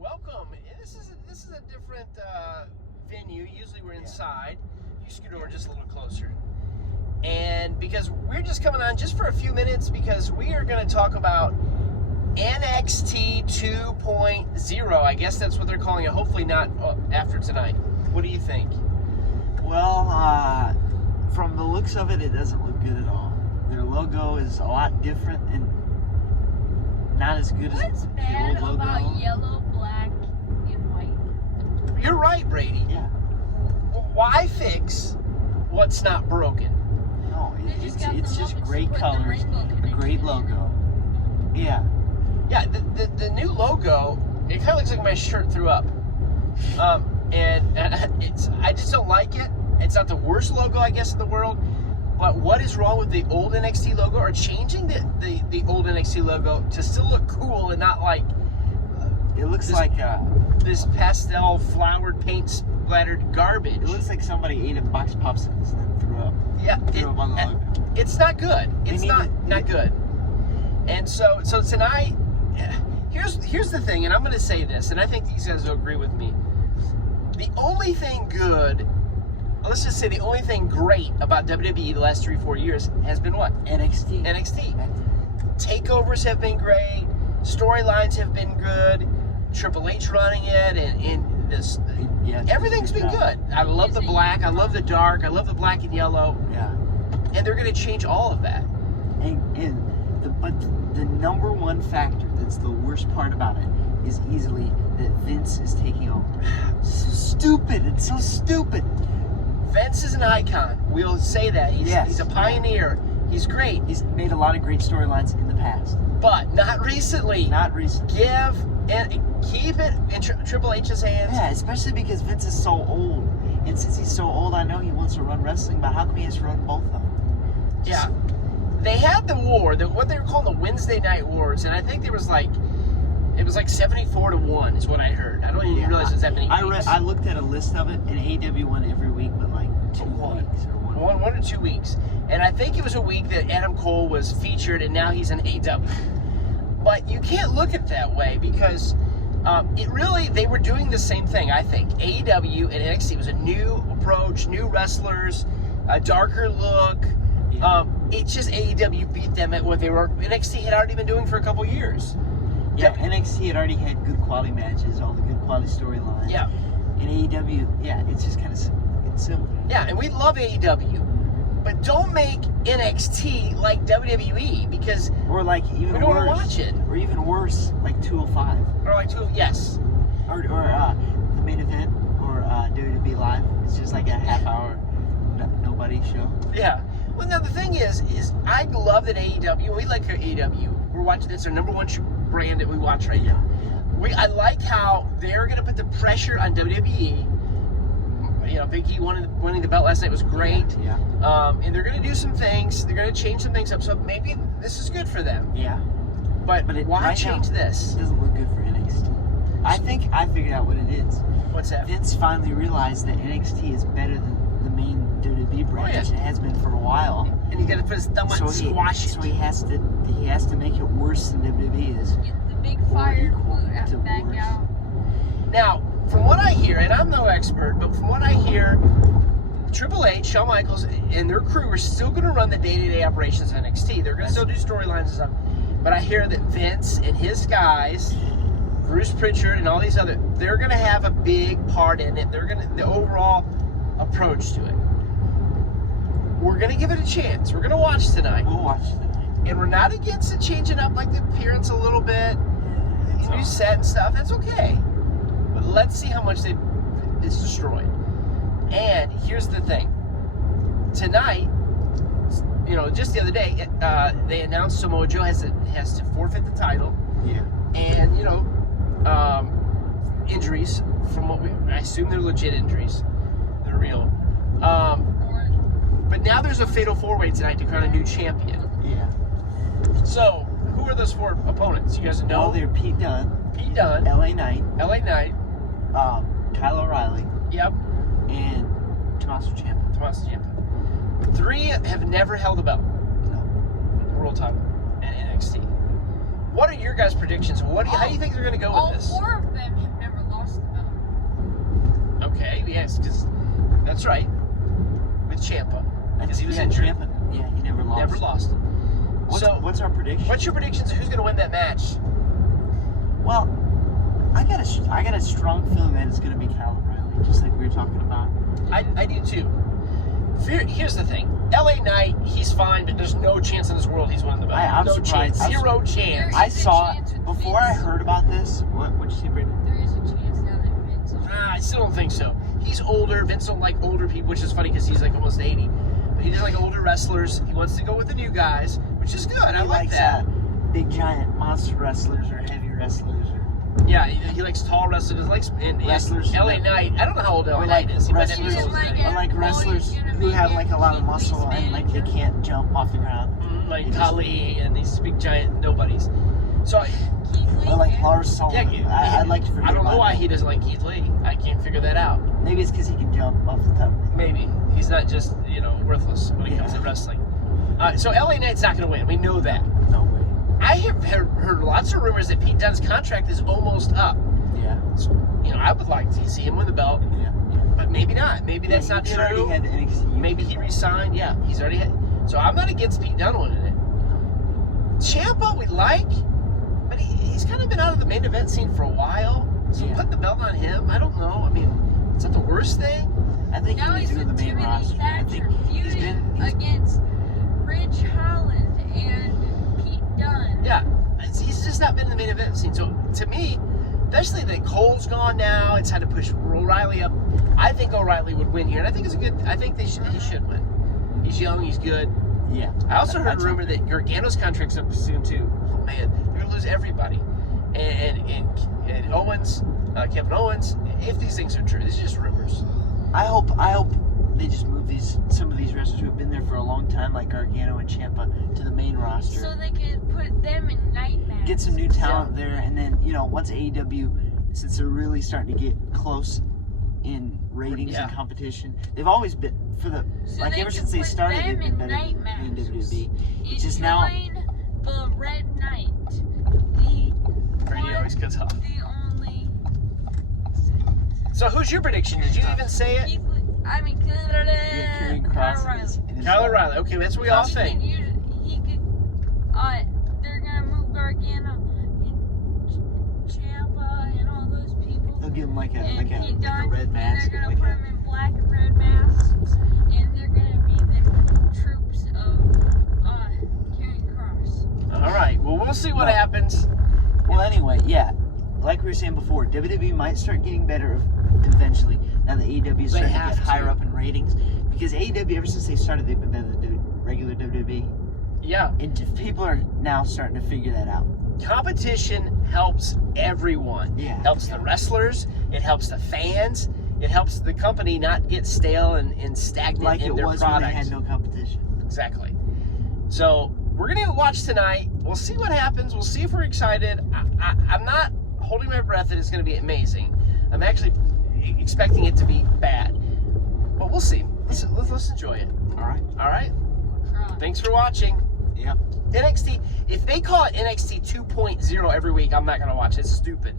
welcome. This is a different venue. Usually we're inside. You scoot over just a little closer. And because we're just coming on just for a few minutes because we are going to talk about NXT 2.0. I guess that's what they're calling it. Hopefully not after tonight. What do you think? Well, from the looks of it, it doesn't look good at all. Their logo is a lot different and not as good What's as the bad old logo. about yellow, black, and white? You're right, Brady. Yeah. Why fix what's not broken? No, They just got it's them just up and great put the colors, rainbow a connection great in. logo. Yeah. Yeah, the new logo, it kind of looks like my shirt threw up. I just don't like it. It's not the worst logo, I guess, in the world. But what is wrong with the old NXT logo, or changing the old NXT logo to still look cool and not like It looks this- like this pastel flowered paint splattered garbage? it looks like somebody ate a box of popsicles and then threw up. Yeah, Threw up on the logo. it's not good. It's need not good. And so tonight, here's the thing, and I'm going to say this, and I think these guys will agree with me. The only thing good, let's just say the only thing great about WWE the last 3-4 years has been what? NXT. NXT. Takeovers have been great. Storylines have been good. Triple H running it, and this. Yeah, Everything's been good. I love the black. I love the dark. I love the black and yellow. Yeah. And they're going to change all of that. But the number one factor that's the worst part about it is easily that Vince is taking over. So stupid. It's so stupid. Vince is an icon. We'll say that. He's a pioneer. He's great. He's made a lot of great storylines in the past. But not recently. Not recently. Give and keep it in Triple H's hands. Yeah, especially because Vince is so old. And since he's so old, I know he wants to run wrestling, but how come he has to run both of them? Yeah. They had the war, what they were calling the Wednesday Night Wars, and I think it was like 74-1 is what I heard. I don't even realize it was that many weeks. I looked at a list of it, and AEW won every week, but like 2 weeks or 1 week. 1 or 2 weeks. And I think it was a week that Adam Cole was featured, and now he's in AEW. But you can't look at it that way because they were doing the same thing, I think. AEW and NXT was a new approach, new wrestlers, a darker look. Yeah. It's just AEW beat them at what NXT had already been doing for a couple years. Yeah, NXT had already had good quality matches, all the good quality storylines. Yeah. And AEW, it's just kind of simple. Yeah, and we love AEW, but don't make NXT like WWE because Or like even we don't worse. want to watch it. Or even worse, like 205. Or like yes. Or the main event, or WWE Live. It's just like a half-hour nobody show. Yeah. Well, now the thing is I love that AEW. We like AEW. We're watching. It's our number one brand that we watch right now. I like how they're going to put the pressure on WWE. You know, Big E winning the belt last night was great. Yeah. And they're going to do some things. They're going to change some things up. So maybe this is good for them. Yeah. But why right change now, this? It doesn't look good for NXT. I think I figured out what it is. What's that? Vince finally realized that NXT is better than the main WWE brand, yeah. which it has been for a while. And he's got to put his thumb on and squash it. So he has to make it worse than WWE is. Get the big Or fire equal boot to back worse. out. Now, from what I hear, and I'm no expert, but from what I hear, Triple H, Shawn Michaels, and their crew are still going to run the day-to-day operations of NXT. They're going to still do storylines and stuff. But I hear that Vince and his guys, Bruce Pritchard and all these they're going to have a big part in it. They're going to, the overall approach to it. We're going to give it a chance. We're going to watch tonight. We'll watch tonight. And we're not against it changing up like the appearance a little bit. New set and stuff. That's okay. But let's see how much it's destroyed. And here's the thing. Tonight, just the other day, they announced Samoa Joe has to forfeit the title. Yeah. And injuries from I assume they're legit injuries. They're real. But now there's a fatal 4-way tonight to crown a new champion. Yeah. So who are those 4 opponents? You guys know? Well, they're Pete Dunne, LA Knight, Kyle O'Reilly, Yep. and Tommaso Ciampa. Tommaso Ciampa. 3 have never held a belt. No. World title and NXT. What are your guys' predictions? How do you think they're going to go with this? All 4 of them have Okay, yes, because that's right. With Ciampa, because he was injured. Ciampa, yeah, he never lost. Never lost. What's our prediction? What's your predictions of who's going to win that match? Well, I got a strong feeling that it's going to be Kyle O'Reilly, just like we were talking about. I do too. Here's the thing. LA Knight, he's fine, but there's no chance in this world he's winning the belt. I'm no surprised. chance. Zero chance. I saw it before I heard about this. What'd you say, Brittany? There is a chance now that Vince. I still don't think so. He's older. Vince don't like older people, which is funny because he's like almost 80. But he doesn't like older wrestlers. He wants to go with the new guys, which is good. I like that. Big giant monster wrestlers or heavy wrestlers. Yeah, he likes tall wrestlers. And Wrestlers. LA Knight, I don't know how old LA Knight is. He might be as old as Or like wrestlers who have like a lot of muscle and like they can't jump off the ground. Like Kali and these big giant nobodies. So, or like Lars Sullivan. yeah, I'd like to forget I don't know about why that. he doesn't like Keith Lee. I can't figure that out. Maybe it's because he can jump off the top. Maybe. He's not just, worthless when it comes to wrestling. So LA Knight's not going to win. We know that. No way. I have heard lots of rumors that Pete Dunne's contract is almost up. Yeah. So, I would like to see him win the belt, Yeah. but maybe not. Maybe that's not he true. already had the NXT. Maybe he resigned. Yeah, he's already had. So I'm not against Pete Dunne winning it. Ciampa we like, but he's kind of been out of the main event scene for a while. So Yeah. putting the belt on him, I don't know. I mean, it's not the worst thing. I think Now he needs he's to go to the main Timothy roster. I think Thatcher he's feuding been. against Ridge Holland and Pete Dunne. Yeah, he's just not been in the main event scene. So to me, especially that Cole's gone now, it's had to push O'Reilly up. I think O'Reilly would win here, and I think it's a good. I think he should win. He's young, he's good. Yeah. I also heard a That's rumor that Gargano's contract's up soon too. Oh man, they're gonna lose everybody. And Owens, Kevin Owens. If these things are true, these are just rumors. I hope they just move some of these wrestlers who have been there for a long time, like Gargano and Ciampa, to the main roster. So they can put them in night matches. Get some new talent there, and then once AEW, since they're really starting to get close in ratings and competition, they've always been ever since they started, they've been better than WWE. It's just now. The Red Knight. Brady always cuts off. The only. So who's your prediction? Did you even say it? Karrion Kross Kyle O'Reilly. Okay, that's what we all think. They're gonna move Gargano and Ciampa and all those people. They'll give him like a red And mask. they're gonna put him in black and red masks, and they're gonna be the troops of Karrion Kross. All right. Well, we'll see what happens. Well, anyway, yeah. Like we were saying before, WWE might start getting better eventually. Now that AEW is starting to get higher up in ratings, because AEW ever since they started, they've been better than regular WWE. Yeah. And people are now starting to figure that out. Competition helps everyone. Yeah. It helps the wrestlers. It helps the fans. It helps the company not get stale and stagnant Like in it their was product. when they had no competition. Exactly. So we're gonna watch tonight. We'll see what happens. We'll see if we're excited. I'm not holding my breath that it's gonna be amazing. I'm actually expecting it to be bad, but we'll see. Let's enjoy it. All right. All right. Thanks for watching. Yep. NXT. If they call it NXT 2.0 every week, I'm not gonna watch it. It's stupid.